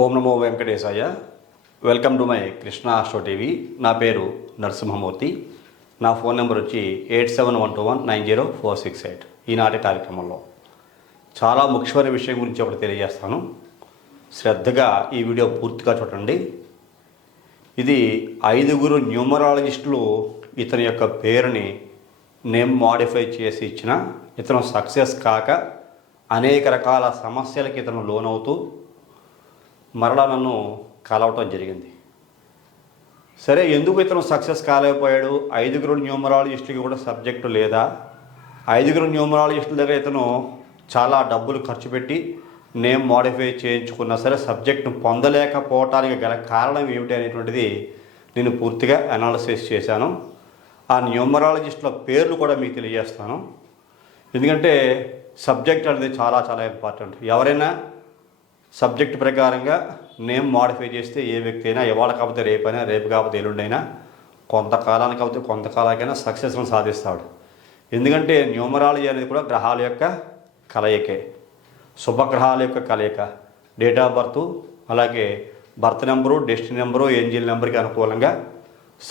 ఓం నమో వెంకటేశాయ. Welcome to my Krishna astro TV. నా పేరు నరసింహమూర్తి. నా ఫోన్ నెంబర్ వచ్చి 8712190468. ఈనాటి కార్యక్రమంలో చాలా ముఖ్యమైన విషయం గురించి ఒకటి తెలియజేస్తాను. శ్రద్ధగా ఈ వీడియో పూర్తిగా చూడండి. ఇది 5 న్యూమరాలజిస్టులు ఇతని యొక్క పేరుని నేమ్ మాడిఫై చేసి ఇచ్చిన ఇతను సక్సెస్ కాక అనేక రకాల సమస్యలకి ఇతను లోనవుతూ మరలా నన్ను కలవటం జరిగింది. సరే, ఎందుకు ఇతను సక్సెస్ కాలేకపోయాడు? 5 న్యూమరాలజిస్టులకి కూడా సబ్జెక్టు లేదా? 5 న్యూమరాలజిస్టుల దగ్గర ఇతను చాలా డబ్బులు ఖర్చు పెట్టి నేమ్ మాడిఫై చేయించుకున్నా సరే సబ్జెక్టును పొందలేకపోవటానికి గల కారణం ఏమిటి అనేటువంటిది నేను పూర్తిగా అనాలిసిస్ చేశాను. ఆ న్యూమరాలజిస్టుల పేర్లు కూడా మీకు తెలియజేస్తాను. ఎందుకంటే సబ్జెక్ట్ అనేది చాలా చాలా ఇంపార్టెంట్. ఎవరైనా సబ్జెక్ట్ ప్రకారంగా నేమ్ మాడిఫై చేస్తే ఏ వ్యక్తి అయినా ఇవాళ కాకపోతే రేపైనా, రేపు కాకపోతే ఎల్లుండైనా, కొంతకాలానికి కాకపోతే కొంతకాలానికైనా సక్సెస్ను సాధిస్తాడు. ఎందుకంటే న్యూమరాలజీ అనేది కూడా గ్రహాల యొక్క కలయికే, శుభగ్రహాల యొక్క కలయిక. డేట్ ఆఫ్ బర్త్, అలాగే birth number, destiny number, angel నెంబర్కి అనుకూలంగా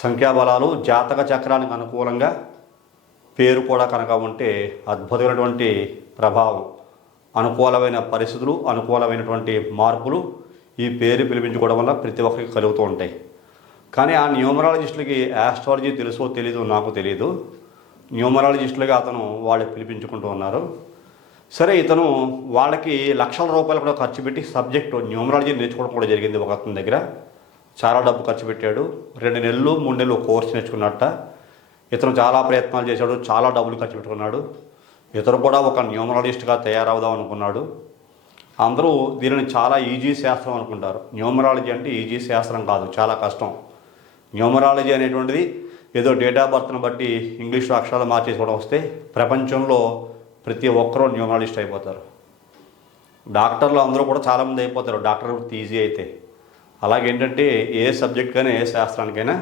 సంఖ్యాబలాలు, జాతక చక్రానికి అనుకూలంగా పేరు కూడా కనుక ఉంటే అద్భుతమైనటువంటి ప్రభావం, అనుకూలమైన పరిస్థితులు, అనుకూలమైనటువంటి మార్పులు ఈ పేరు పిలిపించుకోవడం వల్ల ప్రతి ఒక్కరికి కలుగుతూ ఉంటాయి. కానీ ఆ న్యూమరాలజిస్టులకి ఆస్ట్రాలజీ తెలుసో తెలీదో నాకు తెలియదు. న్యూమరాలజిస్టులుగా అతను వాళ్ళు పిలిపించుకుంటూ ఉన్నారు. సరే, ఇతను వాళ్ళకి లక్షల రూపాయలు కూడా ఖర్చు పెట్టి సబ్జెక్టు న్యూమరాలజీ నేర్చుకోవడం కూడా జరిగింది. ఒక అతని దగ్గర చాలా డబ్బు ఖర్చు పెట్టాడు. 2 నెలలు 3 నెలలు కోర్సు నేర్చుకున్నట్ట. ఇతను చాలా ప్రయత్నాలు చేశాడు, చాలా డబ్బులు ఖర్చు పెట్టుకున్నాడు. ఇతను కూడా ఒక న్యూమరాలజిస్ట్గా తయారవుదాం అనుకున్నాడు. అందరూ దీనిని చాలా ఈజీ శాస్త్రం అనుకుంటారు. న్యూమరాలజీ అంటే ఈజీ శాస్త్రం కాదు, చాలా కష్టం. న్యూమరాలజీ అనేటువంటిది ఏదో డేట్ ఆఫ్ బర్త్ను బట్టి ఇంగ్లీష్లో అక్షరాలు మార్చేసుకోవడం వస్తే ప్రపంచంలో ప్రతి ఒక్కరూ న్యూమరాలజిస్ట్ అయిపోతారు. డాక్టర్లు అందరూ కూడా చాలామంది అయిపోతారు డాక్టర్ వృత్తి ఈజీ అయితే. అలాగేంటంటే ఏ సబ్జెక్ట్కైనా ఏ శాస్త్రానికైనా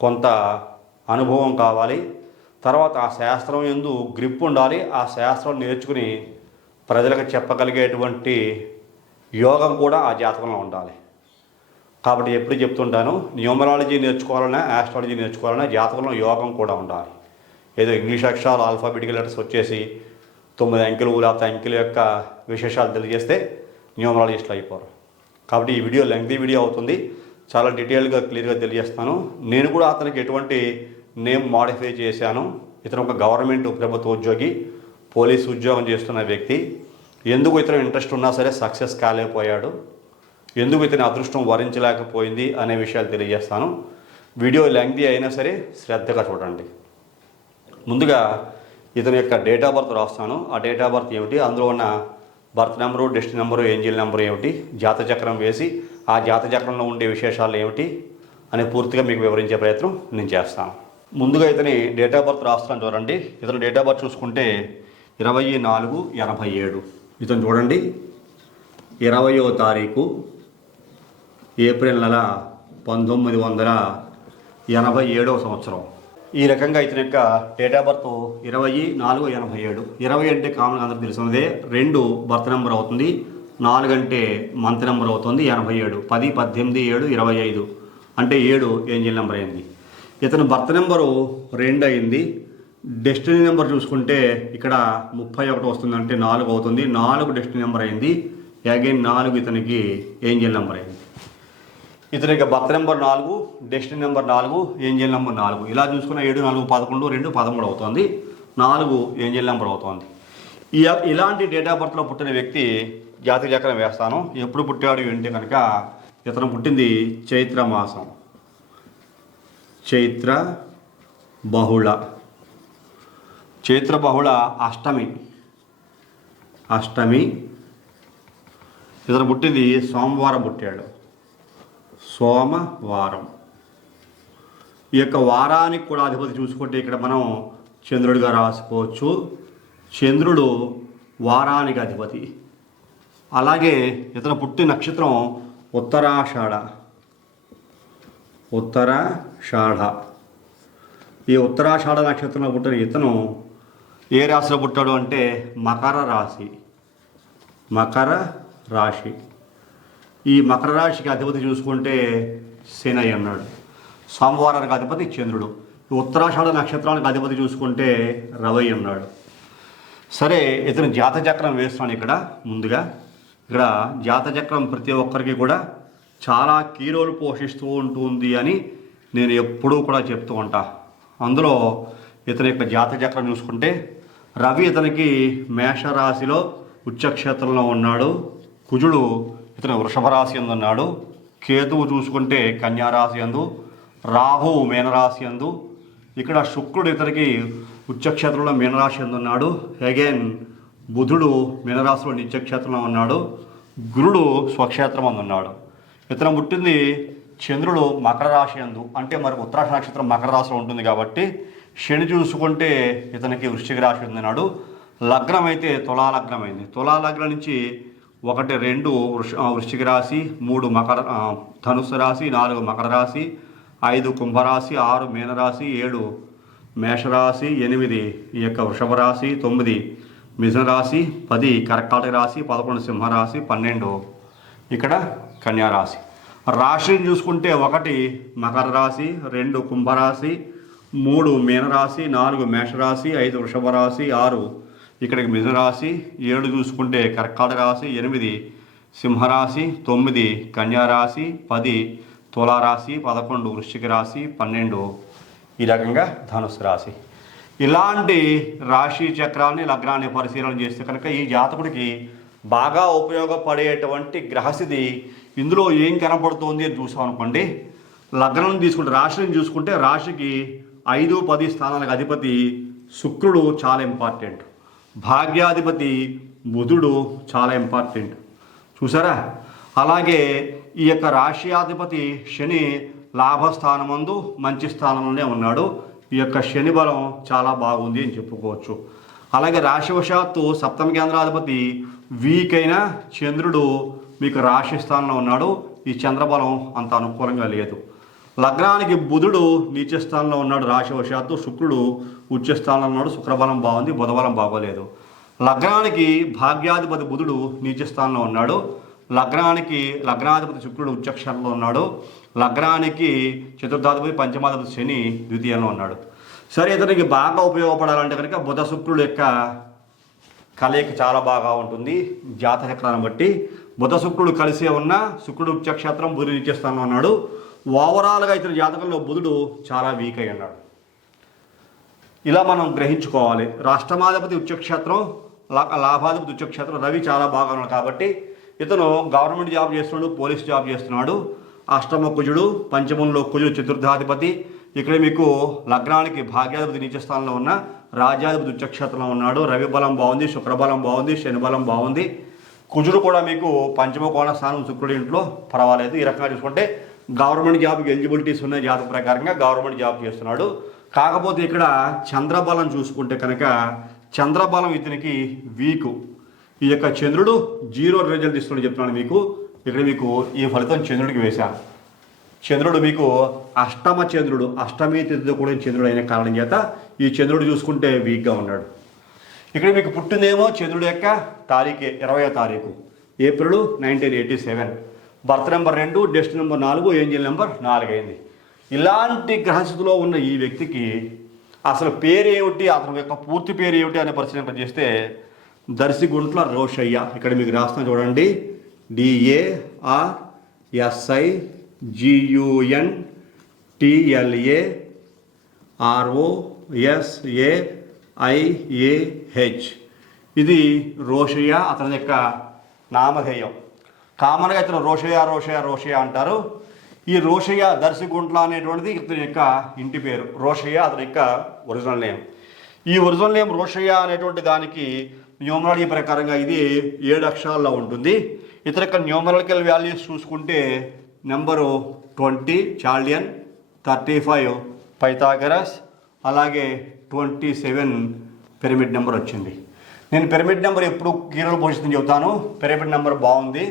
కొంత అనుభవం కావాలి. తర్వాత ఆ శాస్త్రం యందు గ్రిప్ ఉండాలి. ఆ శాస్త్రం నేర్చుకుని ప్రజలకు చెప్పగలిగేటువంటి యోగం కూడా ఆ జాతకంలో ఉండాలి. కాబట్టి ఎప్పుడు చెప్తుంటాను, న్యూమరాలజీ నేర్చుకోవాలన్నా, ఆస్ట్రాలజీ నేర్చుకోవాలన్నా జాతకంలో యోగం కూడా ఉండాలి. ఏదో ఇంగ్లీష్ అక్షరాలు, ఆల్ఫాబెటికల్ లెటర్స్ వచ్చేసి 9 అంకెలు లేకపోతే అంకెల యొక్క విశేషాలు తెలియజేస్తే న్యూమరాలజిస్టులు అయిపోరు. కాబట్టి ఈ వీడియో లెంగ్తీ వీడియో అవుతుంది. చాలా డీటెయిల్గా క్లియర్గా తెలియజేస్తాను. నేను కూడా అతనికి ఎటువంటి నేమ్ మాడిఫై చేశాను. ఇతను ఒక గవర్నమెంట్ ప్రభుత్వ ఉద్యోగి, పోలీసు ఉద్యోగం చేస్తున్న వ్యక్తి. ఎందుకు ఇతను ఇంట్రెస్ట్ ఉన్నా సరే సక్సెస్ కాలేకపోయాడు, ఎందుకు ఇతని అదృష్టం వరించలేకపోయింది అనే విషయాలు తెలియజేస్తాను. వీడియో లెంగ్తీ అయినా సరే శ్రద్ధగా చూడండి. ముందుగా ఇతని యొక్క డేట్ ఆఫ్ బర్త్ రాస్తాను. ఆ డేట్ ఆఫ్ బర్త్ ఏమిటి, అందులో ఉన్న birth number, destiny number, angel number ఏమిటి, జాతచక్రం వేసి ఆ జాతచక్రంలో ఉండే విశేషాలు ఏమిటి అని పూర్తిగా మీకు వివరించే ప్రయత్నం నేను చేస్తాను. ముందుగా ఇతని డేట్ ఆఫ్ బర్త్ రాస్తాను చూడండి. ఇతని డేట్ ఆఫ్ బర్త్ చూసుకుంటే 24/87. ఇతను చూడండి 20వ తారీఖు ఏప్రిల్ నెల 1987వ సంవత్సరం. ఈ రకంగా ఇతని యొక్క డేట్ ఆఫ్ బర్త్ 24/87. 20 అంటే కామన్గా అందరికి తెలుసున్నదే. 2 బర్త్ నెంబర్ అవుతుంది, 4 అంటే మంత్ నెంబర్ అవుతుంది. 87 10 18 7 25 అంటే 7 ఏంజిల్ నెంబర్ అయింది. ఇతను బర్త్ నెంబరు 2 అయింది. డెస్టినీ నెంబర్ చూసుకుంటే ఇక్కడ 31 వస్తుంది, అంటే 4 అవుతుంది. 4 డెస్టినీ నెంబర్ అయింది. అగైన్ 4 ఇతనికి ఏంజిల్ నెంబర్ అయింది. ఇతని యొక్క birth number 4, destiny number 4, angel number 4. ఇలా చూసుకున్న 7 4 11 2 13 అవుతుంది. 4 ఏంజిల్ నెంబర్ అవుతుంది. ఇలాంటి డేట్ ఆఫ్ బర్త్లో పుట్టిన వ్యక్తి జాతక చక్రం వేస్తాను. ఎప్పుడు పుట్టాడు ఏంటి కనుక ఇతను పుట్టింది చైత్ర మాసం, చైత్ర బహుళ అష్టమి. ఇతను పుట్టింది సోమవారం పుట్టాడు, సోమవారం. ఈ యొక్క వారానికి కూడా అధిపతి చూసుకుంటే ఇక్కడ మనం చంద్రుడిగా రాసుకోవచ్చు. చంద్రుడు వారానికి అధిపతి. అలాగే ఇతను పుట్టిన నక్షత్రం ఉత్తరాషాఢ. ఈ ఉత్తరాషాఢ నక్షత్రంలో పుట్టిన ఇతను ఏ రాశిలో పుట్టాడు అంటే మకర రాశి. ఈ మకర రాశికి అధిపతి చూసుకుంటే శని అయి ఉన్నాడు. సోమవారానికి అధిపతి చంద్రుడు. ఉత్తరాషాఢ నక్షత్రానికి అధిపతి చూసుకుంటే రవి ఉన్నాడు. సరే, ఇతను జాతచక్రం వేస్తున్నాను ఇక్కడ. ముందుగా ఇక్కడ జాతచక్రం ప్రతి ఒక్కరికి కూడా చాలా కీ రోల్ పోషిస్తూ ఉంటుంది అని నేను ఎప్పుడూ కూడా చెప్తూ ఉంటా. అందులో ఇతని యొక్క జాతచక్రం చూసుకుంటే రవి ఇతనికి మేషరాశిలో ఉచ్చక్షేత్రంలో ఉన్నాడు. కుజుడు ఇతను వృషభ రాశి యందు ఉన్నాడు. కేతువు చూసుకుంటే కన్యారాశి యందు, రాహువు మీనరాశి యందు, ఇక్కడ శుక్రుడు ఇతనికి ఉచ్చక్షేత్రంలో మీనరాశి యందు ఉన్నాడు. అగైన్ బుధుడు మీనరాశిలో నిత్యక్షేత్రంలో ఉన్నాడు. గురుడు స్వక్షేత్రం అందు ఉన్నాడు. ఇతను పుట్టింది చంద్రుడు మకర రాశి యందు, అంటే మరి ఉత్తరాష నక్షత్రం మకర రాశిలో ఉంటుంది కాబట్టి శని చూసుకుంటే ఇతనికి వృశ్చిక రాశి ఉన్నాడు. లగ్నం అయితే తులా లగ్నం అయింది. తులా లగ్నం నుంచి 1, 2 వృశ్చిక రాశి, 3 ధనుస్సు రాశి, 4 మకర రాశి, 5 కుంభరాశి, 6 మీనరాశి, 7 మేషరాశి, 8 ఈ యొక్క వృషభ రాశి, 9 మిథున రాశి, 10 కర్కాటక రాశి, 11 సింహరాశి, 12 ఇక్కడ కన్యారాశి. రాశిని చూసుకుంటే 1 మకర రాశి, 2 కుంభరాశి, 3 మీనరాశి, 4 మేషరాశి, 5 వృషభ రాశి, 6 ఇక్కడికి మిథున రాశి, 7 చూసుకుంటే కర్కాటక రాశి, 8 సింహరాశి, 9 కన్యారాశి, 10 తులారాశి, 11 వృశ్చిక రాశి, 12 ఈ రకంగా ధనుస్సు రాశి. ఇలాంటి రాశి చక్రాన్ని లగ్నాన్ని పరిశీలన చేస్తే కనుక ఈ జాతకుడికి బాగా ఉపయోగపడేటువంటి గ్రహస్థితి ఇందులో ఏం కనపడుతోంది అని చూసాం అనుకోండి. లగ్నం తీసుకుంటే రాశిని చూసుకుంటే రాశికి 5, 10 స్థానాలకు అధిపతి శుక్రుడు చాలా ఇంపార్టెంట్. భాగ్యాధిపతి బుధుడు చాలా ఇంపార్టెంట్. చూసారా? అలాగే ఈ యొక్క రాశ్యాధిపతి శని లాభస్థానమందు మంచి స్థానంలోనే ఉన్నాడు. ఈ యొక్క శని బలం చాలా బాగుంది అని చెప్పుకోవచ్చు. అలాగే రాశివశాత్తు సప్తమ కేంద్రాధిపతి వీక్ అయిన చంద్రుడు మీకు రాశి స్థానంలో ఉన్నాడు. ఈ చంద్రబలం అంత అనుకూలంగా లేదు. లగ్నానికి బుధుడు నీచ స్థానంలో ఉన్నాడు రాశివశాత్తు. శుక్రుడు ఉచ్చ స్థానంలో ఉన్నాడు. శుక్రబలం బాగుంది, బుధబలం బాగోలేదు. లగ్నానికి భాగ్యాధిపతి బుధుడు నీచ స్థానంలో ఉన్నాడు. లగ్నాధిపతి శుక్రుడు ఉచ్చక్షేత్రంలో ఉన్నాడు. లగ్నానికి చతుర్థాధిపతి పంచమాధిపతి శని ద్వితీయంలో ఉన్నాడు. సరే, ఇతనికి బాగా ఉపయోగపడాలంటే కనుక బుధ శుక్రుడు యొక్క కలయిక చాలా బాగా ఉంటుంది జాతచక్రాన్ని బట్టి. బుధ శుక్రుడు కలిసే ఉన్న శుక్రుడు ఉచ్చక్షేత్రం, బుధుడు నిత్య స్థానంలో ఉన్నాడు. ఓవరాల్గా ఇతని జాతకంలో బుధుడు చాలా వీక్ అయి ఉన్నాడు. ఇలా మనం గ్రహించుకోవాలి. రాష్ట్రమాధిపతి ఉచ్చక్షేత్రం, లాభాధిపతి ఉచ్చక్షేత్రం, రవి చాలా బాగా ఉన్నాడు కాబట్టి ఇతను గవర్నమెంట్ జాబ్ చేస్తున్నాడు, పోలీస్ జాబ్ చేస్తున్నాడు. అష్టమ కుజుడు, పంచమంలో కుజుడు చతుర్థాధిపతి. ఇక్కడ మీకు లగ్నానికి భాగ్యాధిపతి నీచ స్థానంలో ఉన్న రాజ్యాధిపతి ఉచ్చక్షేత్రంలో ఉన్నాడు. రవి బలం బాగుంది, శుక్రబలం బాగుంది, శని బలం బాగుంది. కుజుడు కూడా మీకు పంచమ కోణ స్థానం శుక్రుడి ఇంట్లో పర్వాలేదు. ఈ రకంగా చూసుకుంటే గవర్నమెంట్ జాబ్కి ఎలిజిబిలిటీస్ ఉన్న జాతక ప్రకారంగా గవర్నమెంట్ జాబ్ చేస్తున్నాడు. కాకపోతే ఇక్కడ చంద్రబలం చూసుకుంటే కనుక చంద్రబలం ఇతనికి వీకు. ఈ యొక్క చంద్రుడు 0 రిజల్ట్ ఇస్తున్నాడు చెప్తున్నాను మీకు. ఇక్కడ మీకు ఈ ఫలితం చంద్రుడికి వేశాను. చంద్రుడు మీకు అష్టమ చంద్రుడు, అష్టమి తిథితో కూడా చంద్రుడు అయిన కారణం చేత ఈ చంద్రుడు చూసుకుంటే వీక్గా ఉన్నాడు. ఇక్కడ మీకు పుట్టిందేమో చంద్రుడి యొక్క తారీఖు 20వ తారీఖు April 1987. Birth number 2, destiny number 4, angel number 4 అయింది. ఇలాంటి గ్రహస్థితిలో ఉన్న ఈ వ్యక్తికి అసలు పేరు ఏమిటి, అతని యొక్క పూర్తి పేరు ఏమిటి అనే పరిశీలన చేస్తే దర్శిగుంట్ల రోషయ్య. ఇక్కడ మీకు రాస్తాను చూడండి. DARSIGUNTLAROSAIAH. ఇది రోషయ్య అతని యొక్క నామధేయం. కామన్గా ఇతను రోషయ్య అంటారు. ఈ రోషయ్య దర్శిగుంట్ల అనేటువంటిది ఇతని యొక్క ఇంటి పేరు. రోషయ్య అతని యొక్క ఒరిజినల్ నేమ్. ఈ ఒరిజినల్ నేమ్ రోషయ్య అనేటువంటి దానికి న్యూమరాలజీ ప్రకారంగా ఇది 7 అక్షరాల్లో ఉంటుంది. ఇతని యొక్క న్యూమరాలికల్ వాల్యూస్ చూసుకుంటే నెంబరు 20 చాల్డియన్, 35 పైథాగరస్, అలాగే 27 పిరమిడ్ నెంబర్ వచ్చింది. నేను పిరమిడ్ నెంబర్ ఎప్పుడు కీరలు పోషిస్తుందని చెబుతాను. పిరమిడ్ నెంబర్ బాగుంది.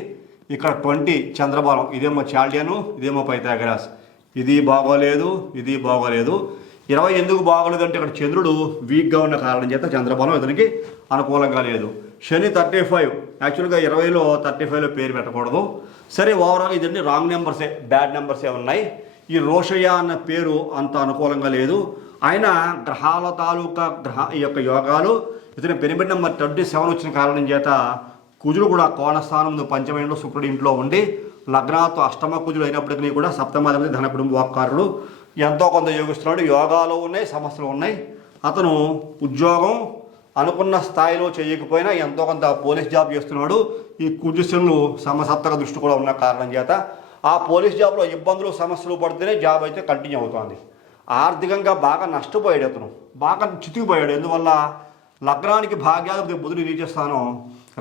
ఇక్కడ 20 చంద్రబలం, ఇదేమో చాల్డియను, ఇదేమో పైథాగరస్. ఇది బాగోలేదు, ఇది బాగోలేదు. 20 ఎందుకు బాగోలేదు అంటే ఇక్కడ చంద్రుడు వీక్గా ఉన్న కారణం చేత చంద్రబలం ఇతనికి అనుకూలంగా లేదు. శని 35, యాక్చువల్గా 20లో 35లో పేరు పెట్టకూడదు. సరే, ఓవరాల్ ఇదండి రాంగ్ నెంబర్సే, బ్యాడ్ నెంబర్సే ఉన్నాయి. ఈ రోషయ్య అన్న పేరు అంత అనుకూలంగా లేదు. ఆయన గ్రహాల తాలూకా ఈ యొక్క యోగాలు ఇతని పిరమిడ్ నెంబర్ 27 వచ్చిన కారణం చేత కుజుడు కూడా కోణస్థానం పంచమయంలో శుక్రుడి ఇంట్లో ఉండి లగ్నాతో అష్టమ కుజుడు అయినప్పటికీ కూడా సప్తమాధిపతి ధన కుటుంబ వాక్కారుడు ఎంతో కొంత యోగిస్తున్నాడు. యోగాలు ఉన్నాయి, సమస్యలు ఉన్నాయి. అతను ఉద్యోగం అనుకున్న స్థాయిలో చేయకపోయినా ఎంతో కొంత పోలీస్ జాబ్ చేస్తున్నాడు. ఈ కుజుశనులు సమసప్తక దృష్టి కూడా ఉన్న కారణం చేత ఆ పోలీస్ జాబ్లో ఇబ్బందులు సమస్యలు పడితేనే జాబ్ అయితే కంటిన్యూ అవుతుంది. ఆర్థికంగా బాగా నష్టపోయాడు, అతను బాగా చితికిపోయాడు. ఎందువల్ల లగ్నానికి భాగ్యాధిపతి బుధుడు నీచేస్తాను,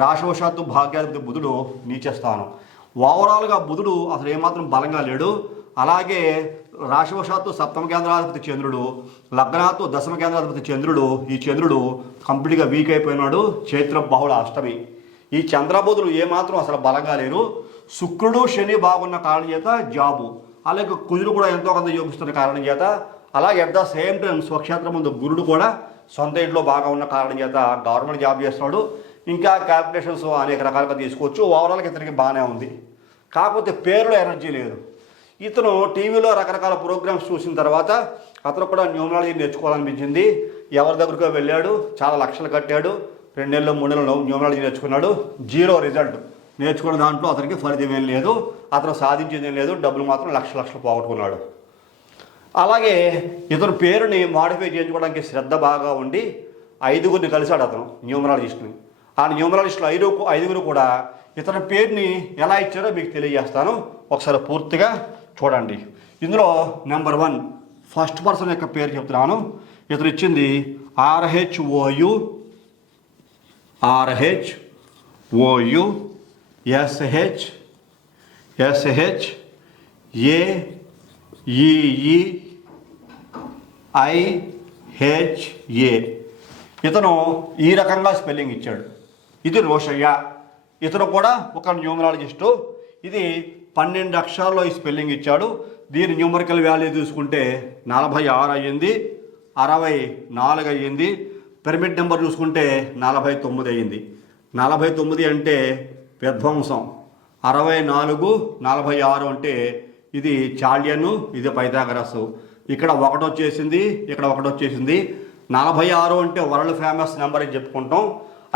రాశివశాత్తు భాగ్యాధిపతి బుధుడు నీచేస్తాను. ఓవరాల్గా బుధుడు అసలు ఏమాత్రం బలంగా లేడు. అలాగే రాశివశాత్తు సప్తమ కేంద్రాధిపతి చంద్రుడు, లగ్నాత్తు దశమ కేంద్రాధిపతి చంద్రుడు, ఈ చంద్రుడు కంప్లీట్గా వీక్ అయిపోయినాడు. చైత్ర బహుళ అష్టమి. ఈ చంద్రబుధులు ఏమాత్రం అసలు బలంగా లేరు. శుక్రుడు శని బాగున్న కారణం చేత జాబు, అలాగే కుజుడు కూడా ఎంతో కొంత యోగిస్తున్న కారణం చేత, అలాగే అట్ ద సేమ్ టైం స్వక్షేత్రం ముందు గురుడు కూడా సొంత ఇంట్లో బాగా ఉన్న కారణం చేత గవర్నమెంట్ జాబ్ చేస్తున్నాడు. ఇంకా క్యాల్కులేషన్స్ అనేక రకాలుగా తీసుకోవచ్చు. ఓవరాల్గా ఇతనికి బాగానే ఉంది. కాకపోతే పేరులో ఎనర్జీ లేదు. ఇతను టీవీలో రకరకాల ప్రోగ్రామ్స్ చూసిన తర్వాత అతను కూడా న్యూమరాలజీ నేర్చుకోవాలనిపించింది. ఎవరి దగ్గరకు వెళ్ళాడు, చాలా లక్షలు కట్టాడు. 2 నెలలు 3 నెలలు న్యూమరాలజీ నేర్చుకున్నాడు. 0 రిజల్ట్. నేర్చుకున్న దాంట్లో అతనికి ఫలితం ఏం లేదు, అతను సాధించేది ఏం లేదు. డబ్బులు మాత్రం లక్షలు పోగొట్టుకున్నాడు. అలాగే ఇతను పేరుని మాడిఫై చేయించుకోవడానికి శ్రద్ధ బాగా ఉండి 5గురిని కలిశాడు అతను న్యూమరాలజిస్ట్ని. ఆ న్యూమరాలజిస్టులు 5గురు కూడా ఇతని పేరుని ఎలా ఇచ్చారో మీకు తెలియజేస్తాను. ఒకసారి పూర్తిగా చూడండి. ఇందులో నెంబర్ 1 ఫస్ట్ పర్సన్ యొక్క పేరు చెప్తున్నాను. ఇతను ఇచ్చింది RHOU SHAEEIHA. ఇతను ఈ రకంగా స్పెల్లింగ్ ఇచ్చాడు. ఇది రోషయ్య. ఇతను కూడా ఒక న్యూమరాలజిస్టు. ఇది 12 అక్షరాల్లో ఈ స్పెల్లింగ్ ఇచ్చాడు. దీని న్యూమరికల్ వాల్యూ చూసుకుంటే 46 అయ్యింది, 64 అయ్యింది. పిరమిడ్ నెంబర్ చూసుకుంటే 49 అయ్యింది. 49 అంటే విధ్వంసం, 64 46 అంటే ఇది చాల్యను, ఇది పైథాగరస్. ఇక్కడ 1 వచ్చేసింది, ఇక్కడ 1 వచ్చేసింది. 46 అంటే వరల్డ్ ఫేమస్ నెంబర్ అని చెప్పుకుంటాం.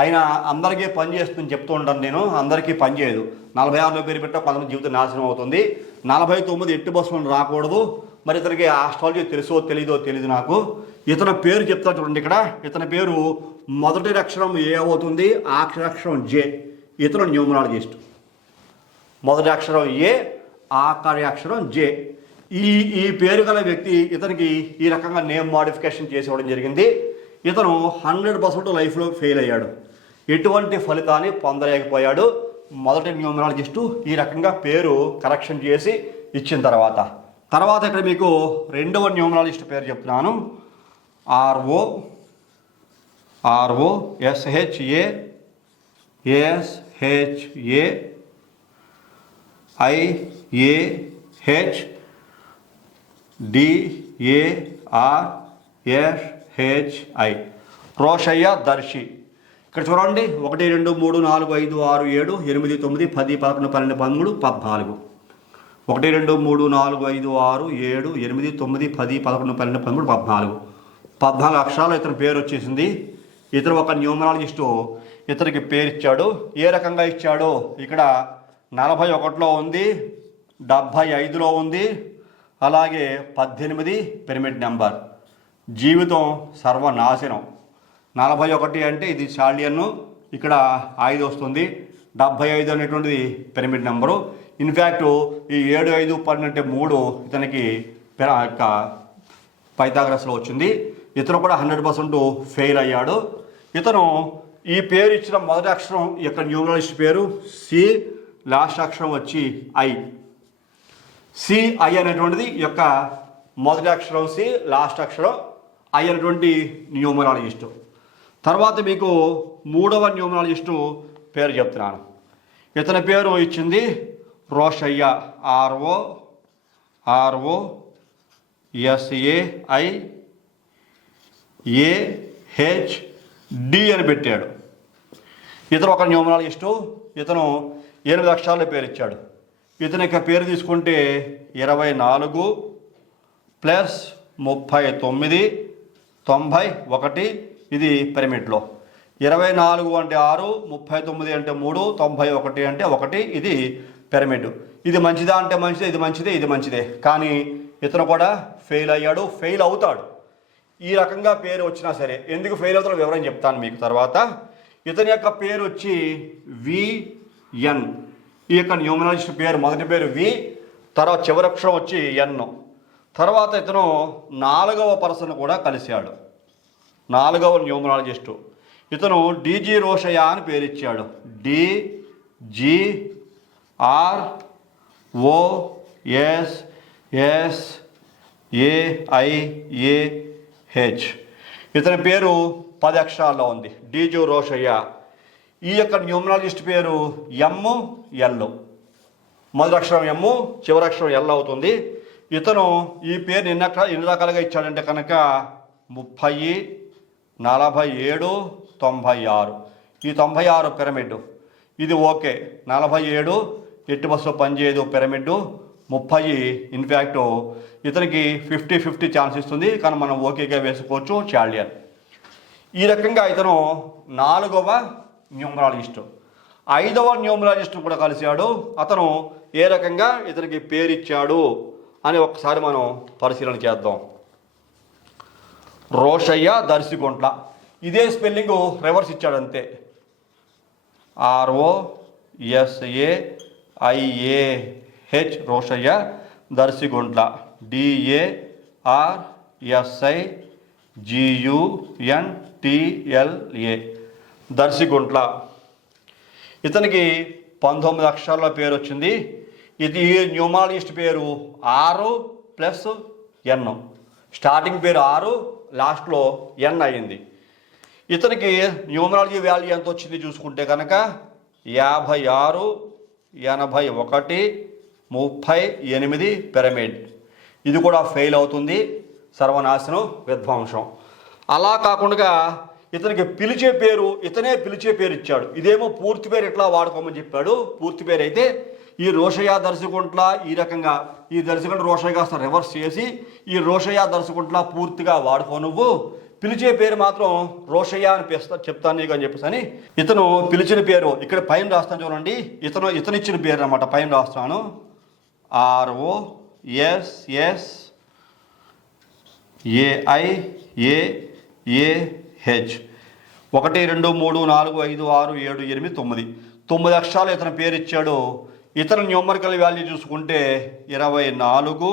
అయినా అందరికీ పని చేస్తుందని చెప్తూ ఉంటాను నేను. అందరికీ పని చేయదు. 46లో పేరు పెట్టా కొంతమంది జీవితం నాశనం అవుతుంది. 49 ఎట్టి బస్సులను రాకూడదు. మరి ఇతనికి ఆస్ట్రాలజీ తెలుసో తెలీదో నాకు. ఇతని పేరు చెప్తా చూడండి. ఇక్కడ ఇతని పేరు మొదటి అక్షరం ఏ అవుతుంది, ఆఖరి అక్షరం జే. ఇతను న్యూమరాలజిస్ట్. మొదటి అక్షరం ఏ, ఆఖరి అక్షరం జే. ఈ పేరు గల వ్యక్తి ఇతనికి ఈ రకంగా నేమ్ మాడిఫికేషన్ చేసి ఇవ్వడం జరిగింది. ఇతను 100% లైఫ్లో ఫెయిల్ అయ్యాడు. ఎటువంటి ఫలితాన్ని పొందలేకపోయాడు. మొదటి న్యూమరాలజిస్టు ఈ రకంగా పేరు కరెక్షన్ చేసి ఇచ్చిన తర్వాత ఇక్కడ మీకు రెండవ న్యూమరాలజిస్ట్ పేరు చెప్తున్నాను. ROSHAIASHADARSHI రోషయ్య దర్శి. ఇక్కడ చూడండి 1 2 3 4 5 6 7 8 9 10 11 12 13 14. 1 2 3 4 5 6 7 8 9 10 11 12 13 14. 14 అక్షరాలు ఇతని పేరు వచ్చేసింది. ఇతను ఒక న్యూమరాలజిస్టు ఇతనికి పేరు ఇచ్చాడు. ఏ రకంగా ఇచ్చాడో ఇక్కడ 41లో ఉంది, 75లో ఉంది, అలాగే 18 పిరమిడ్ నెంబర్. జీవితం సర్వనాశనం. 41 అంటే ఇది చాల్యన్ను, ఇక్కడ 5 వస్తుంది. 75 అనేటువంటిది పిరమిడ్ నెంబరు. ఇన్ఫ్యాక్ట్ ఈ 7 5 12 అంటే 3 ఇతనికి పైథాగరస్లో వచ్చింది. ఇతను కూడా 100% ఫెయిల్ అయ్యాడు. ఇతను ఈ పేరు ఇచ్చిన మొదటి అక్షరం యొక్క న్యూమరాలజిస్ట్ పేరు సి, లాస్ట్ అక్షరం వచ్చి ఐ. సిఐ అనేటువంటిది యొక్క మొదటి అక్షరం సి, లాస్ట్ అక్షరం ఐ అనేటువంటి న్యూమరాలజిస్టు. తర్వాత మీకు మూడవ న్యూమరాలజిస్టు పేరు చెప్తున్నాను. ఇతని పేరు ఇచ్చింది రోషయ్య. ROSAIAHD అని పెట్టాడు. ఇతను ఒక న్యూమరాలజిస్టు, ఇతను 8 అక్షరాల పేరు ఇచ్చాడు. ఇతని యొక్క పేరు తీసుకుంటే 24 ప్లస్ 39 91, ఇది పిరమిడ్లో. 24 అంటే 6, 39 అంటే 3, 91 అంటే 1, ఇది పిరమిడ్. ఇది మంచిదా అంటే మంచిదే, ఇది మంచిదే, ఇది మంచిదే. కానీ ఇతను కూడా ఫెయిల్ అయ్యాడు, ఫెయిల్ అవుతాడు. ఈ రకంగా పేరు వచ్చినా సరే ఎందుకు ఫెయిల్ అవుతాడో వివరం చెప్తాను మీకు తర్వాత. ఇతని యొక్క పేరు వచ్చి విఎన్. ఈ యొక్క న్యూమరాలజిస్ట్ పేరు మొదటి పేరు వి, తర్వాత చివరి అక్షరం వచ్చి ఎన్. తర్వాత ఇతను 4వ పర్సన్ కూడా కలిశాడు, 4వ న్యూమరాలజిస్టు. ఇతను డిజి రోషయ్య అని పేరు ఇచ్చాడు. DGROSSAIAH. ఇతని పేరు 10 అక్షరాల్లో ఉంది, డిజి రోషయ్య. ఈ యొక్క న్యూమరాలజిస్ట్ పేరు ML. మొదటి అక్షరం M, చివరి అక్షరం L అవుతుంది. ఇతను ఈ పేరు ఎన్ని రకాలుగా ఇచ్చాడంటే కనుక 30, 47, 96. ఈ 96 పిరమిడ్, ఇది ఓకే. 47 ఎట్టి బస్సులో పనిచేయదు పిరమిడ్. 30 ఇన్ఫ్యాక్ట్ ఇతనికి 50-50 ఛాన్స్ ఇస్తుంది, కానీ మనం ఓకేగా వేసుకోవచ్చు చాలియన్. ఈ రకంగా ఇతను 4వ న్యూమరాలజిస్టు. 5వ న్యూమరాలజిస్టు కూడా కలిశాడు. అతను ఏ రకంగా ఇతనికి పేరిచ్చాడు అని ఒకసారి మనం పరిశీలన చేద్దాం. రోషయ్య దర్శిగుంట్ల, ఇదే స్పెల్లింగ్ రివర్స్ ఇచ్చాడు అంతే. ROSAIAH Rosaiah దర్శిగుంట్ల, DARSIGUNTLA దర్శిగుంట్ల. ఇతనికి 19 అక్షరాల పేరు వచ్చింది. ఇది న్యూమరాలజిస్ట్ పేరు 6+N. స్టార్టింగ్ పేరు 6, లాస్ట్లో N అయింది. ఇతనికి న్యూమరాలజీ వాల్యూ ఎంత వచ్చింది చూసుకుంటే కనుక 56, 81, 38 పిరమిడ్. ఇది కూడా ఫెయిల్ అవుతుంది, సర్వనాశనం, విధ్వంసం. అలా కాకుండా ఇతనికి పిలిచే పేరు, ఇతనే పిలిచే పేరు ఇచ్చాడు. ఇదేమో పూర్తి పేరు ఇట్లా వాడుకోమని చెప్పాడు. పూర్తి పేరు అయితే ఈ రోషయ్య దర్శకుంట్ల, ఈ రకంగా ఈ దర్శకుంట్ల రోషయ్య కాస్త రివర్స్ చేసి ఈ రోషయ్య దర్శకుంట్ల పూర్తిగా వాడుకో, నువ్వు పిలిచే పేరు మాత్రం రోషయ్య అని చెప్తాను నీకు అని చెప్పేసి అని ఇతను పిలిచిన పేరు ఇక్కడ పైన రాస్తాను చూడండి. ఇతను ఇచ్చిన పేరు అన్నమాట, పైన రాస్తాను. ROSSAIAAH 1 2 3 4 5 6 7 8 9 అక్షరాలు ఇతను పేరు ఇచ్చాడు. ఇతర న్యూమరికల్ వాల్యూ చూసుకుంటే 24,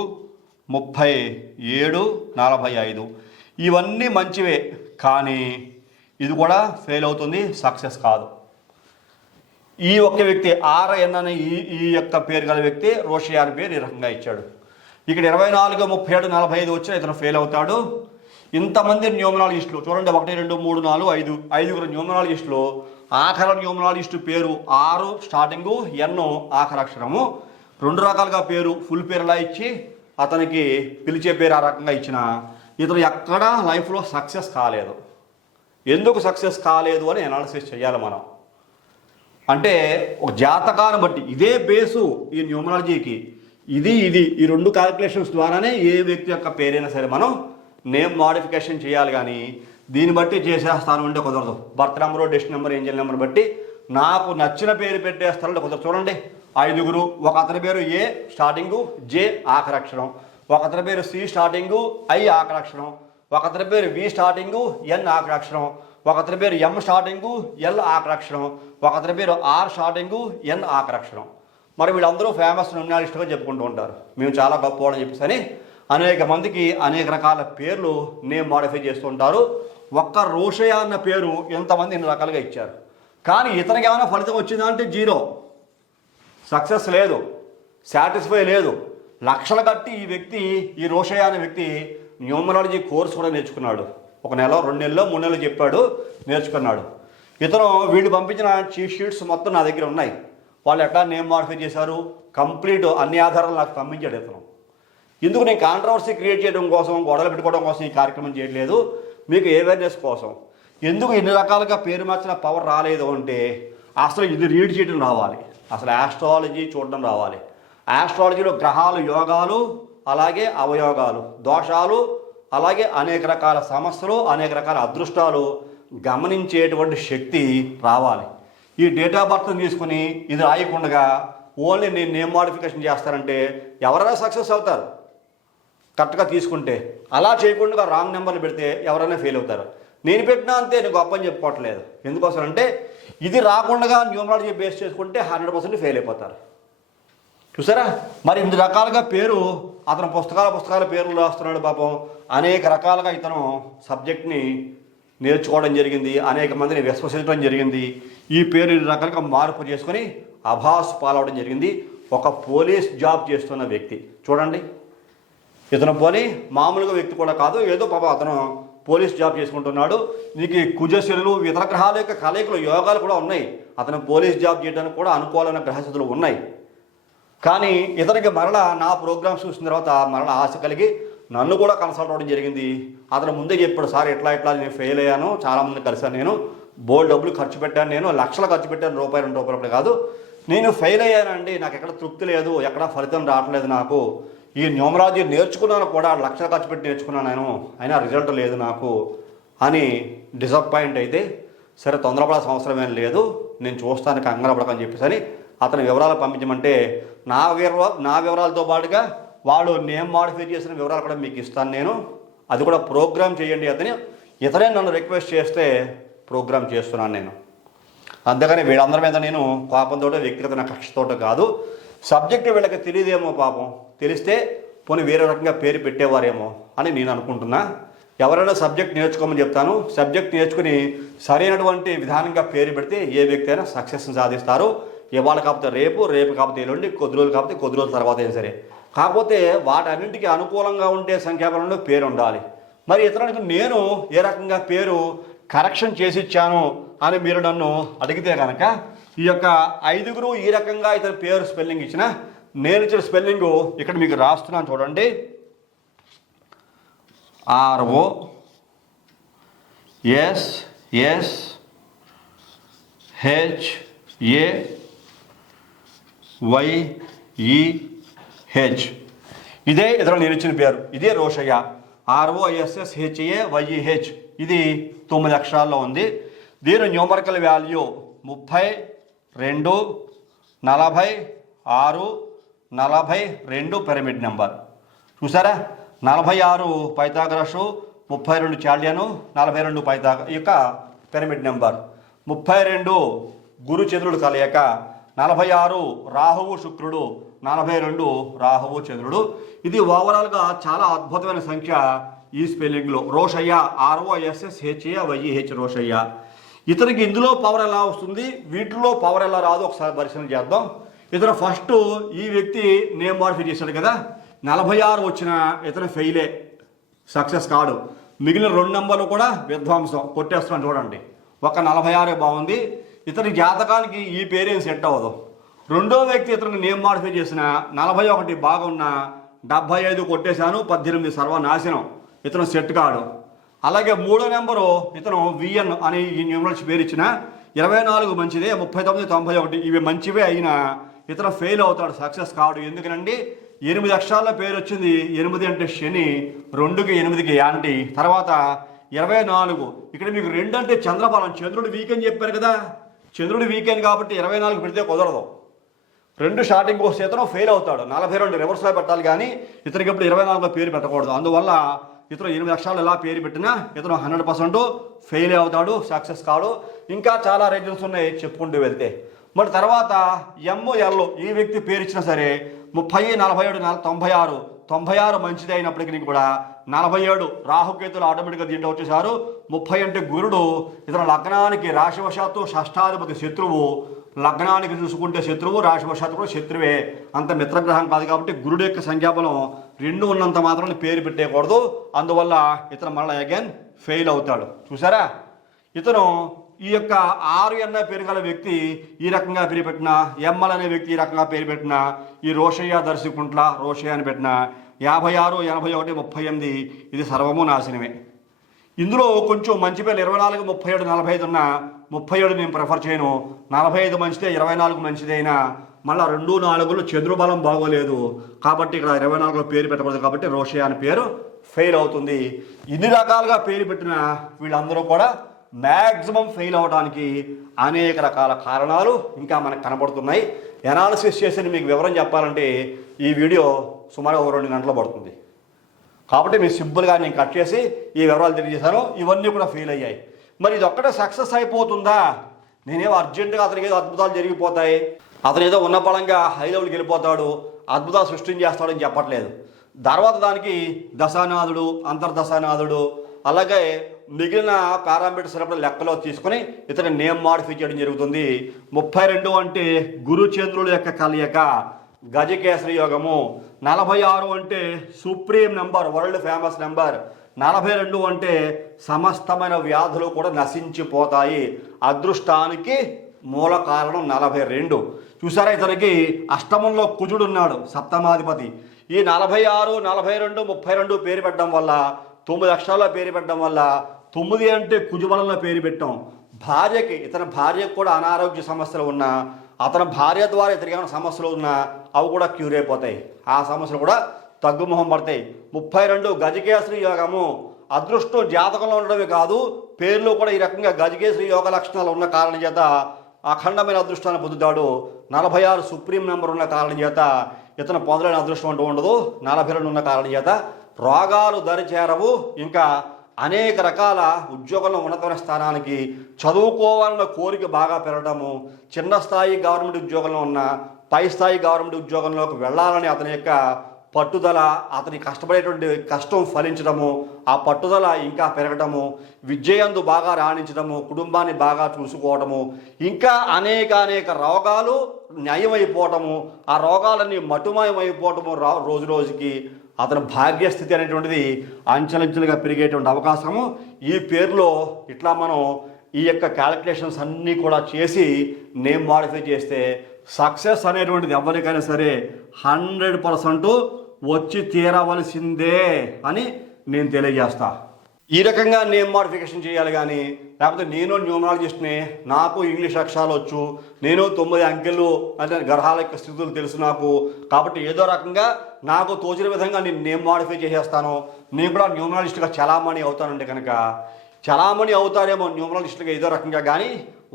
37, 45. ఇవన్నీ మంచివే, కానీ ఇది కూడా ఫెయిల్ అవుతుంది, సక్సెస్ కాదు. ఈ ఒక్క వ్యక్తి RN అనే ఈ యొక్క పేరు గల వ్యక్తి రోషయ్య అని పేరు ఈ రకంగా ఇచ్చాడు. ఇక్కడ 24, 37, 45 వచ్చినా ఇతను ఫెయిల్ అవుతాడు. ఇంతమంది న్యూమరాలజిస్టులు చూడండి, 1 2 3 4 5 5గురు న్యూమరాలజిస్టులు. ఆఖరి న్యూమరాలజిస్టు పేరు 6 స్టార్టింగు, N ఆఖరి అక్షరము. 2 రకాలుగా పేరు, ఫుల్ పేరులా ఇచ్చి అతనికి పిలిచే పేరు ఆ రకంగా ఇచ్చిన ఇతను ఎక్కడా లైఫ్లో సక్సెస్ కాలేదు. ఎందుకు సక్సెస్ కాలేదు అని అనాలిసిస్ చేయాలి మనం. అంటే ఒక జాతకాన్ని బట్టి ఇదే బేసు ఈ న్యూమరాలజీకి, ఇది ఈ 2 క్యాలిక్యులేషన్స్ ద్వారానే ఏ వ్యక్తి యొక్క పేరైనా సరే మనం నేమ్ మాడిఫికేషన్ చేయాలి. కానీ దీన్ని బట్టి చేసేస్తాను అంటే కుదరదు. Birth number, destiny number, angel number బట్టి నాకు నచ్చిన పేరు పెట్టేస్తానంటే కుదరదు. చూడండి, 5గురు, ఒక అతని పేరు A స్టార్టింగు, J ఆఖరి అక్షరం. ఒక అతని పేరు C స్టార్టింగు, I ఆఖరి అక్షరం. ఒక అతని పేరు V స్టార్టింగు, N ఆఖరి అక్షరం. ఒక అతని పేరు M స్టార్టింగు, L ఆఖరి అక్షరం. ఒక అతని పేరు R స్టార్టింగు, N ఆఖరి అక్షరం. మరి వీళ్ళందరూ ఫేమస్ న్యూమరాలిస్ట్గా చెప్పుకుంటూ ఉంటారు, మేము చాలా గొప్పవాళ్ళని చెప్పేసి అని. అనేక మందికి అనేక రకాల పేర్లు నేమ్ మాడిఫై చేస్తుంటారు. ఒక్క రోషయ్య అన్న పేరు ఎంతమంది ఎన్ని రకాలుగా ఇచ్చారు, కానీ ఇతనికి ఏమైనా ఫలితం వచ్చిందా అంటే 0, సక్సెస్ లేదు, సాటిస్ఫై లేదు. లక్షలు కట్టి ఈ రోషయ్య అనే వ్యక్తి న్యూమరాలజీ కోర్స్ కూడా నేర్చుకున్నాడు. 1 నెల 2 నెలలో 3 నెలలు చెప్పాడు, నేర్చుకున్నాడు. ఇతను వీళ్ళు పంపించిన చీట్ షీట్స్ మొత్తం నా దగ్గర ఉన్నాయి. వాళ్ళు ఎట్లా నేమ్ మాడిఫై చేశారు కంప్లీట్ అన్ని ఆధారాలు నాకు పంపించాడు ఇతను. ఎందుకు నేను కాంట్రవర్సీ క్రియేట్ చేయడం కోసం, గొడవలు పెట్టుకోవడం కోసం ఈ కార్యక్రమం చేయట్లేదు, మీకు అవేర్నెస్ కోసం. ఎందుకు ఇన్ని రకాలుగా పేరు మార్చిన పవర్ రాలేదు అంటే అసలు ఇది రీడ్ చేయడం రావాలి, అసలు ఆస్ట్రాలజీ చూడడం రావాలి. ఆస్ట్రాలజీలో గ్రహాలు, యోగాలు, అలాగే అవయోగాలు, దోషాలు, అలాగే అనేక రకాల సమస్యలు, అనేక రకాల అదృష్టాలు గమనించేటువంటి శక్తి రావాలి. ఈ డేట్ ఆఫ్ బర్త్ తీసుకుని ఇది రాయకుండా ఓన్లీ నేను నేమ్ మోడిఫికేషన్ చేస్తానంటే ఎవరైనా సక్సెస్ అవుతారు కరెక్ట్గా తీసుకుంటే. అలా చేయకుండా రాంగ్ నెంబర్లు పెడితే ఎవరైనా ఫెయిల్ అవుతారు. నేను పెట్టినా అంతే, నేను గొప్ప అని చెప్పుకోవట్లేదు. ఎందుకోసం అంటే ఇది రాకుండా న్యూమరాలజీ బేస్ చేసుకుంటే 100% ఫెయిల్ అయిపోతారు. చూసారా, మరి ఇన్ని రకాలుగా పేరు అతను పుస్తకాల పేర్లు రాస్తున్నాడు పాపం. అనేక రకాలుగా ఇతను సబ్జెక్ట్ని నేర్చుకోవడం జరిగింది, అనేక మందిని విశ్వసించడం జరిగింది. ఈ పేరు ఇన్ని రకాలుగా మార్పు చేసుకొని అభాసు పాలవడం జరిగింది. ఒక పోలీస్ జాబ్ చేస్తున్న వ్యక్తి చూడండి, ఇతను పోనీ మామూలుగా వ్యక్తి కూడా కాదు, ఏదో పాప అతను పోలీస్ జాబ్ చేసుకుంటున్నాడు. నీకు కుజశనులు, ఇతర గ్రహాల యొక్క కలయికలు, యోగాలు కూడా ఉన్నాయి. అతను పోలీస్ జాబ్ చేయడానికి కూడా అనుకూలమైన గ్రహస్థితులు ఉన్నాయి. కానీ ఇతనికి మరలా నా ప్రోగ్రామ్స్ చూసిన తర్వాత మరలా ఆశ కలిగి నన్ను కూడా కన్సల్ట్ అవ్వడం జరిగింది. అతను ముందే చెప్పాడు, సార్ ఎట్లా నేను ఫెయిల్ అయ్యాను, చాలామంది కలిసాను, నేను బోల్డ్ డబ్బులు ఖర్చు పెట్టాను, నేను లక్షలు ఖర్చు పెట్టాను, రూపాయి 2 రూపాయలు కాదు, నేను ఫెయిల్ అయ్యానండి, నాకు ఎక్కడ తృప్తి లేదు, ఎక్కడ ఫలితం రావట్లేదు, నాకు ఈ న్యూమరాలజీ నేర్చుకున్నాను కూడా, లక్షలు ఖర్చు పెట్టి నేర్చుకున్నాను నేను, అయినా రిజల్ట్ లేదు నాకు అని డిసప్పాయింట్ అయితే, సరే తొందరపడాల్సిన అవసరం ఏం లేదు, నేను చూస్తాను, కంగారు పడకని చెప్పేసి అతని వివరాలు పంపించమంటే నా వివరాలతో పాటుగా వాళ్ళు నేమ్ మాడిఫై చేసిన వివరాలు కూడా మీకు ఇస్తాను నేను, అది కూడా ప్రోగ్రామ్ చేయండి ఇతనే నన్ను రిక్వెస్ట్ చేస్తే ప్రోగ్రామ్ చేస్తున్నాను నేను. అంతేగాని వీళ్ళందరి మీద నేను కోపంతో, వ్యక్తిగత కక్షతో కాదు. సబ్జెక్టు వీళ్ళకి తెలియదేమో పాపం, తెలిస్తే పోనీ వేరే రకంగా పేరు పెట్టేవారేమో అని నేను అనుకుంటున్నా. ఎవరైనా సబ్జెక్ట్ నేర్చుకోమని చెప్తాను. సబ్జెక్ట్ నేర్చుకుని సరైనటువంటి విధానంగా పేరు పెడితే ఏ వ్యక్తి అయినా సక్సెస్ని సాధిస్తారు. ఇవాళ కాకపోతే రేపు, రేపు కాకపోతే ఎల్లుండి, కొద్ది రోజులు కాకపోతే కొద్ది రోజుల తర్వాత అయినా సరే. కాకపోతే వాటన్నింటికి అనుకూలంగా ఉండే సంఖ్యాబలంలో పేరు ఉండాలి. మరి ఇతరులకు నేను ఏ రకంగా పేరు కరెక్షన్ చేసి ఇచ్చాను అని మీరు నన్ను అడిగితే కనుక ఈ యొక్క 5గురు ఈ రకంగా ఇతని పేరు స్పెల్లింగ్ ఇచ్చిన, నేను ఇచ్చిన స్పెల్లింగ్ ఇక్కడ మీకు రాస్తున్నాను చూడండి. ROSSHAYEH ఇదే ఇతను నేను ఇచ్చిన పేరు, ఇదే రోషయ్య. ROSSHAYEH ఇది 9 అక్షరాల్లో ఉంది. దీని న్యూమరికల్ వాల్యూ 32, 46, 42 పిరమిడ్ నెంబర్. చూసారా, 46 పైథాగరసు, 32 చాల్డియను, 42 ఈ యొక్క పిరమిడ్ నెంబర్. 32 గురు చంద్రుడు కలయిక, 46 రాహువు శుక్రుడు, 42 రాహువు చంద్రుడు. ఇది ఓవరాల్గా చాలా అద్భుతమైన సంఖ్య ఈ స్పెల్లింగ్లో. రోషయ్య, ROSSHAYEH రోషయ్య. ఇతనికి ఇందులో పవర్ ఎలా వస్తుంది, వీటిలో పవర్ ఎలా రాదో ఒకసారి పరిశీలన చేద్దాం. ఇతను ఫస్ట్ ఈ వ్యక్తి నేమ్ మాడిఫై చేశాడు కదా, 46 వచ్చిన ఇతను ఫెయిలే, సక్సెస్ కాడు. మిగిలిన 2 నెంబర్లు కూడా విధ్వంసం, కొట్టేస్తున్నాను చూడండి. ఒక 46 బాగుంది, ఇతని జాతకానికి ఈ పేరేం సెట్ అవ్వదు. రెండో వ్యక్తి ఇతనికి నేమ్ మాడిఫై చేసిన 41 బాగున్న, 75 కొట్టేశాను, 18 సర్వనాశనం, ఇతను సెట్ కాడు. అలాగే 3వ నెంబరు ఇతను VN అని ఈ న్యూమరల్స్ పేరు ఇచ్చిన, 24 మంచిదే, 39, 91 ఇవి మంచివే అయినా ఇతను ఫెయిల్ అవుతాడు, సక్సెస్ కాడు. ఎందుకనండి, 8 అక్షరాల పేరు వచ్చింది. 8 అంటే శని, 2కి 8కి యాంటీ. తర్వాత 24 ఇక్కడ మీకు 2 అంటే చంద్రబలం, చంద్రుడు వీకెండ్ చెప్పారు కదా, చంద్రుడు వీకెండ్ కాబట్టి 24 పెడితే కుదరదు. 2 స్టార్టింగ్ వస్తే ఇతను ఫెయిల్ అవుతాడు. 42 రివర్స్లో పెట్టాలి, కానీ ఇతనికి ఇప్పుడు 24లో పేరు పెట్టకూడదు. అందువల్ల ఇతను 8 అక్షరాలు ఎలా పేరు పెట్టినా ఇతను 100% ఫెయిల్ అవుతాడు, సక్సెస్ కాడు. ఇంకా చాలా రీజన్స్ ఉన్నాయి చెప్పుకుంటూ వెళ్తే. మరి తర్వాత ML ఈ వ్యక్తి పేరు ఇచ్చినా సరే 30, 47, 96 మంచిది అయినప్పటికీ కూడా 47 రాహుకేతులు ఆటోమేటిక్గా దీంట్లో వచ్చేసారు. 30 అంటే గురుడు, ఇతను లగ్నానికి రాశివశాత్తు షష్టాధిపతి శత్రువు, లగ్నానికి చూసుకుంటే శత్రువు, రాశివశాత్తు కూడా శత్రువే, అంత మిత్రగ్రహం కాదు. కాబట్టి గురుడు యొక్క సంఖ్యాబలం 2 ఉన్నంత మాత్రం పేరు పెట్టేయకూడదు. అందువల్ల ఇతను మళ్ళీ అగైన్ ఫెయిల్ అవుతాడు. చూసారా, ఇతను ఈ యొక్క 6 అన్న పేరు గల వ్యక్తి ఈ రకంగా పేరు పెట్టిన, ML అనే వ్యక్తి ఈ రకంగా పేరు పెట్టిన, ఈ రోషయ్య దర్శకుంట్ల రోషయ్య అని పెట్టిన, 56, 81, 38 ఇది సర్వము నాశనమే. ఇందులో కొంచెం మంచి పేర్లు 24, 37, 45 ఉన్న 37 నేను ప్రిఫర్ చేయను. 45 మంచిదే, 24 మంచిదైనా మళ్ళీ 2, 4 చంద్రుబలం బాగోలేదు కాబట్టి ఇక్కడ 24లో పేరు పెట్టకూడదు కాబట్టి రోషే అని పేరు ఫెయిల్ అవుతుంది. ఇన్ని రకాలుగా పేరు పెట్టిన వీళ్ళందరూ కూడా మ్యాక్సిమం ఫెయిల్ అవడానికి అనేక రకాల కారణాలు ఇంకా మనకు కనబడుతున్నాయి. ఎనాలిసిస్ చేసి మీకు వివరం చెప్పాలంటే ఈ వీడియో సుమారు 2 గంటలు పడుతుంది. కాబట్టి మీరు సింపుల్గా నేను కట్ చేసి ఈ వివరాలు తెలియజేశాను. ఇవన్నీ కూడా ఫెయిల్ అయ్యాయి. మరి ఇది ఒక్కటే సక్సెస్ అయిపోతుందా? నేనేమో అర్జెంటుగా అతనికి ఏదో అద్భుతాలు జరిగిపోతాయి, అతను ఏదో ఉన్న పడంగా హై లెవెల్కి వెళ్ళిపోతాడు, అద్భుతాలు సృష్టించేస్తాడని చెప్పట్లేదు. తర్వాత దానికి దశానాథుడు, అంతర్దశానాథుడు, అలాగే మిగిలిన పారామీటర్స్ అన్నప్పుడు లెక్కలో తీసుకొని ఇతని నేమ్ మాడిఫై చేయడం జరుగుతుంది. 32 అంటే గురు చంద్రుల యొక్క కలయిక, గజకేసరి యోగము. 46 అంటే supreme number, world famous number. 42 అంటే సమస్తమైన వ్యాధులు కూడా నశించిపోతాయి. అదృష్టానికి మూల కారణం 42. చూసారా, ఇతనికి అష్టమంలో కుజుడు ఉన్నాడు, సప్తమాధిపతి. ఈ 46, 42, 32 పేరు పెట్టడం వల్ల 9 అక్షరాల పేరు పెట్టడం వల్ల 9 అంటే కుజుబలంలో పేరు పెట్టాం. భార్యకి, ఇతని భార్యకు కూడా అనారోగ్య సమస్యలు ఉన్నా, అతని భార్య ద్వారా ఇతనికి ఏమైనా సమస్యలు ఉన్నా అవి కూడా క్యూర్ అయిపోతాయి, ఆ సమస్యలు కూడా తగ్గుముఖం పడతాయి. 32 గజకేసరి యోగము. అదృష్టం జాతకంలో ఉండడమే కాదు, పేర్లో కూడా ఈ రకంగా గజకేసరి యోగ లక్షణాలు ఉన్న కారణం చేత అఖండమైన అదృష్టాన్ని పొందుతాడు. 46 సుప్రీం నెంబర్ ఉన్న కారణం చేత ఇతను పొందలేని అదృష్టం అంటూ ఉండదు. 42 ఉన్న కారణం చేత రోగాలు దరిచేరవు. ఇంకా అనేక రకాల ఉద్యోగంలో ఉన్నతమైన స్థానానికి, చదువుకోవాలన్న కోరిక బాగా పెరగడము, చిన్న స్థాయి గవర్నమెంట్ ఉద్యోగంలో ఉన్న పై స్థాయి గవర్నమెంట్ ఉద్యోగంలోకి వెళ్ళాలని అతని యొక్క పట్టుదల, అతని కష్టపడేటువంటి కష్టం ఫలించడము, ఆ పట్టుదల ఇంకా పెరగడము, విద్యయందు బాగా రాణించడము, కుటుంబాన్ని బాగా చూసుకోవడము, ఇంకా అనేక రోగాలు నయమైపోవటము, ఆ రోగాలన్నీ మటుమయమైపోవటము రోజు రోజుకి అతని భాగ్యస్థితి అనేటువంటిది అంచెలంచెలుగా పెరిగేటువంటి అవకాశము ఈ పేరులో. ఇట్లా మనం ఈ యొక్క క్యాలిక్యులేషన్స్ అన్నీ కూడా చేసి నేమ్ మాడిఫై చేస్తే సక్సెస్ అనేటువంటిది ఎవరికైనా సరే 100% వచ్చి తీరవలసిందే అని నేను తెలియజేస్తా. ఈ రకంగా నేమ్ మాడిఫికేషన్ చేయాలి కానీ, లేకపోతే నేను న్యూమరాలజిస్ట్ని, నాకు ఇంగ్లీష్ అక్షరాలు వచ్చు, నేను 9 అంకెలు అంటే గ్రహాల యొక్క స్థితులు తెలుసు నాకు, కాబట్టి ఏదో రకంగా నాకు తోచిన విధంగా నేను నేమ్ మాడిఫై చేసేస్తాను, నేను కూడా న్యూమరాలజిస్ట్గా చలామణి అవుతానంటే కనుక చలామణి అవుతారేమో న్యూమరాలజిస్ట్గా ఏదో రకంగా, కానీ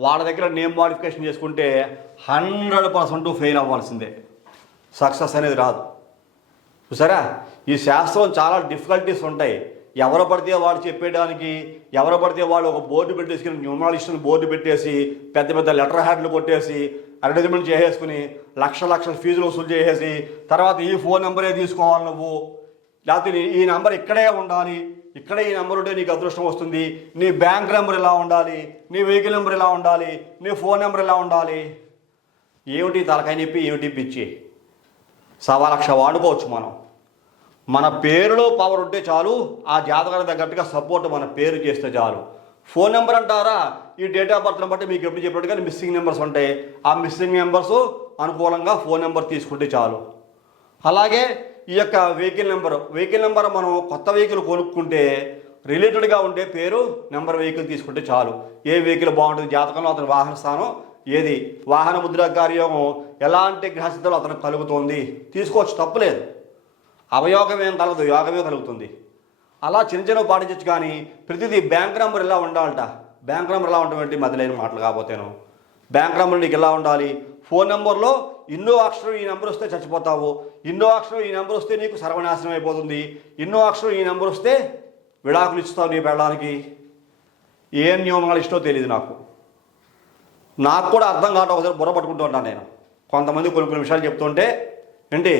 వాళ్ళ దగ్గర నేమ్ మాడిఫికేషన్ చేసుకుంటే 100% ఫెయిల్ అవ్వాల్సిందే, సక్సెస్ అనేది రాదు. చూసారా, ఈ శాస్త్రం చాలా డిఫికల్టీస్ ఉంటాయి. ఎవరు పడితే వాళ్ళు చెప్పేయడానికి, ఎవరు పడితే వాళ్ళు ఒక బోర్డు పెట్టేసుకుని న్యూమరాలజిస్ట్ని బోర్డు పెట్టేసి పెద్ద పెద్ద లెటర్ హ్యాడ్లు కొట్టేసి అడ్వర్టైజ్మెంట్ చేసేసుకుని లక్షల ఫీజులు వసూలు చేసేసి తర్వాత ఈ ఫోన్ నెంబరే తీసుకోవాలి నువ్వు, లేకపోతే ఈ నెంబర్ ఇక్కడే ఉండాలి, ఇక్కడే ఈ నెంబర్ ఉంటే నీకు అదృష్టం వస్తుంది, నీ బ్యాంక్ నెంబర్ ఇలా ఉండాలి, నీ వెహికల్ నెంబర్ ఇలా ఉండాలి, నీ ఫోన్ నెంబర్ ఇలా ఉండాలి. ఏమిటి తలకాయ నొప్పి, ఏమిటి పిచ్చి? 1,00,000 వాడుకోవచ్చు మనం. మన పేరులో పవర్ ఉంటే చాలు, ఆ జాతకానికి తగ్గట్టుగా సపోర్ట్ మన పేరు చేస్తే చాలు. ఫోన్ నెంబర్ అంటారా, ఈ డేట్ ఆఫ్ బర్త్ని బట్టి మీకు ఎప్పుడు చెప్పినట్టుగా మిస్సింగ్ నెంబర్స్ ఉంటాయి, ఆ మిస్సింగ్ నెంబర్స్ అనుకూలంగా ఫోన్ నెంబర్ తీసుకుంటే చాలు. అలాగే ఈ యొక్క వెహికల్ నెంబర్ మనం కొత్త వెహికల్ కొనుక్కుంటే రిలేటెడ్గా ఉండే పేరు నెంబర్ వెహికల్ తీసుకుంటే చాలు. ఏ వెహికల్ బాగుంటుంది జాతకంలో, అతని వాహన స్థానం ఏది, వాహన ముద్ర కార్యోగం ఎలాంటి గ్రహస్థితిలో అతనికి కలుగుతోంది తీసుకోవచ్చు, తప్పులేదు. అవయోగం ఏం కలగదు, యోగమే కలుగుతుంది. అలా చిన్న పాటించచ్చు. కానీ ప్రతిదీ బ్యాంక్ నెంబర్ ఇలా ఉండాలట, బ్యాంక్ నెంబర్ ఎలా ఉండడం మధ్యలేని మాటలు కాకపోతేను. బ్యాంక్ నెంబర్ నీకు ఎలా ఉండాలి, ఫోన్ నెంబర్లో ఇన్నో అక్షరం ఈ నెంబర్ వస్తే చచ్చిపోతావు, ఇన్నో అక్షరం ఈ నెంబర్ వస్తే నీకు సర్వనాశనం అయిపోతుంది, ఇన్నో అక్షరం ఈ నెంబర్ వస్తే విడాకులు ఇస్తావు నీ పెళ్ళడానికి. ఏం నియమాలు ఇష్టో తెలియదు నాకు కూడా అర్థం కావటం. ఒకసారి బుర్ర పట్టుకుంటూ ఉంటాను నేను. కొంతమంది కొన్ని విషయాలు చెప్తుంటే ఏంటి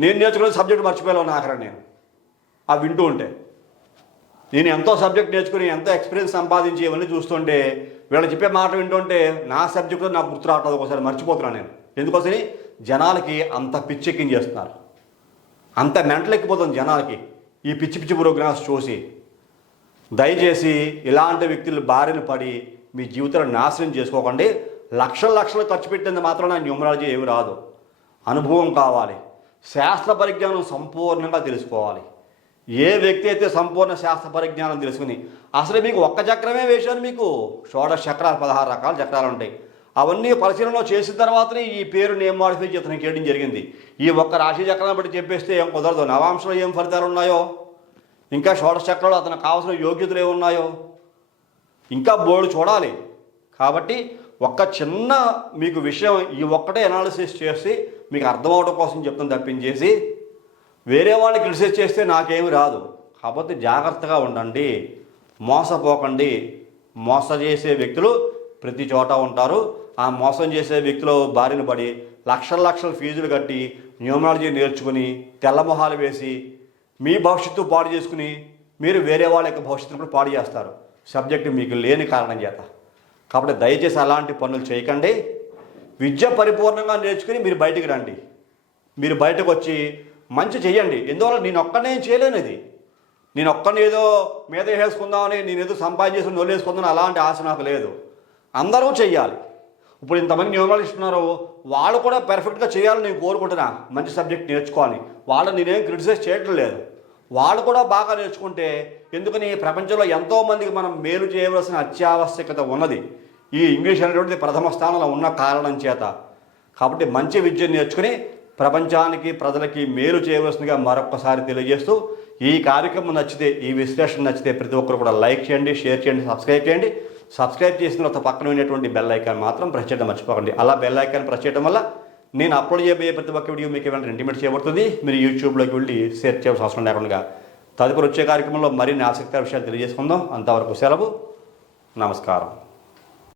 నేను నేర్చుకునే సబ్జెక్ట్ మర్చిపోయాను ఆఖరి నేను ఆ వింటూ ఉంటే. నేను ఎంతో సబ్జెక్ట్ నేర్చుకుని ఎంతో ఎక్స్పీరియన్స్ సంపాదించి ఇవన్నీ చూస్తుంటే వీళ్ళు చెప్పే మాట వింటుంటే నా సబ్జెక్టులో నాకు గుర్తు రావట్లేదు, ఒకసారి మర్చిపోతున్నాను నేను. ఎందుకోసని జనాలకి అంత పిచ్చెక్కించేస్తున్నారు, అంత మెంటలెక్కిపోతుంది జనాలకి ఈ పిచ్చి ప్రోగ్రామ్స్ చూసి. దయచేసి ఇలాంటి వ్యక్తులు బారిన పడి మీ జీవితాలను నాశనం చేసుకోకండి. లక్షలు ఖర్చు పెట్టింది మాత్రం నా న్యూమరాలజీ ఏమి రాదు. అనుభవం కావాలి, శాస్త్ర పరిజ్ఞానం సంపూర్ణంగా తెలుసుకోవాలి. ఏ వ్యక్తి అయితే సంపూర్ణ శాస్త్ర పరిజ్ఞానం తెలుసుకుని అసలు మీకు ఒక్క చక్రమే వేశాను, మీకు షోడశ చక్రాలు 16 రకాల చక్రాలు ఉంటాయి. అవన్నీ పరిశీలనలో చేసిన తర్వాతనే ఈ పేరు నేమ్ మాడిఫై చేతనికి చేయడం జరిగింది. ఈ ఒక్క రాశి చక్రాన్ని బట్టి చెప్పేస్తే ఏం కుదరదు. నవాంశంలో ఏం ఫలితాలు ఉన్నాయో, ఇంకా షోడశ చక్రాలు అతనికి కావాల్సిన యోగ్యతలు ఏమున్నాయో ఇంకా బోర్డు చూడాలి. కాబట్టి ఒక్క చిన్న మీకు విషయం ఈ ఒక్కటే అనాలిసిస్ చేసి మీకు అర్థం అవడం కోసం చెప్తాను తప్పించేసి వేరే వాళ్ళని క్రిటిసైజ్ చేస్తే నాకేమి రాదు. కాకపోతే జాగ్రత్తగా ఉండండి, మోసపోకండి. మోస చేసే వ్యక్తులు ప్రతి చోట ఉంటారు. ఆ మోసం చేసే వ్యక్తులు బారిన పడి లక్షల ఫీజులు కట్టి న్యూమరాలజీ నేర్చుకుని తెల్లమొహాలు వేసి మీ భవిష్యత్తు పాడు చేసుకుని మీరు వేరే వాళ్ళ యొక్క భవిష్యత్తును కూడా పాడు చేస్తారు, సబ్జెక్టు మీకు లేని కారణం చేత. కాబట్టి దయచేసి అలాంటి పనులు చేయకండి. విద్య పరిపూర్ణంగా నేర్చుకుని మీరు బయటికి రండి. మీరు బయటకు వచ్చి మంచి చెయ్యండి. ఎందువల్ల నేను ఒక్కనే చేయలేను. ఇది నేను ఒక్కనే ఏదో మీద వేసుకుందామని నేను ఏదో సంపాదించేసి నొల్లేసుకుందామని అలాంటి ఆశ నాకు లేదు. అందరూ చెయ్యాలి. ఇప్పుడు ఇంతమంది న్యూమరాలజిస్ట్ ఉన్నారు, వాళ్ళు కూడా పర్ఫెక్ట్గా చేయాలని నేను కోరుకుంటున్నా. మంచి సబ్జెక్ట్ నేర్చుకోవాలి. వాళ్ళని నేనేం క్రిటిసైజ్ చేయటం లేదు. వాళ్ళు కూడా బాగా నేర్చుకుంటే, ఎందుకని ప్రపంచంలో ఎంతోమందికి మనం మేలు చేయవలసిన అత్యావశ్యకత ఉన్నది. ఈ ఇంగ్లీష్ అనేటువంటిది ప్రథమ స్థానంలో ఉన్న కారణం చేత. కాబట్టి మంచి విద్య నేర్చుకుని ప్రపంచానికి ప్రజలకి మేలు చేయవలసిందిగా మరొక్కసారి తెలియజేస్తూ, ఈ కార్యక్రమం నచ్చితే, ఈ విశ్లేషణ నచ్చితే ప్రతి ఒక్కరు కూడా లైక్ చేయండి, షేర్ చేయండి, సబ్స్క్రైబ్ చేయండి. సబ్స్క్రైబ్ చేసిన తర్వాత పక్కన ఉన్నటువంటి బెల్ ఐకాన్ మాత్రం ప్రెస్ చేయడం మర్చిపోకండి. అలా బెల్ ఐకాన్ ప్రెస్ చేయడం వల్ల నేను అప్లోడ్ చేయబోయే ప్రతి ఒక్క వీడియో మీకు ఏమైనా ఇంటిమేట్ చేయబడుతుంది. మీరు యూట్యూబ్లోకి వెళ్ళి షేర్ చేయాల్సిన అవసరం లేకుండా. తదుపరి వచ్చే కార్యక్రమంలో మరిన్ని ఆసక్తికర విషయాలు తెలియజేసుకుందాం. అంతవరకు సెలవు. నమస్కారం.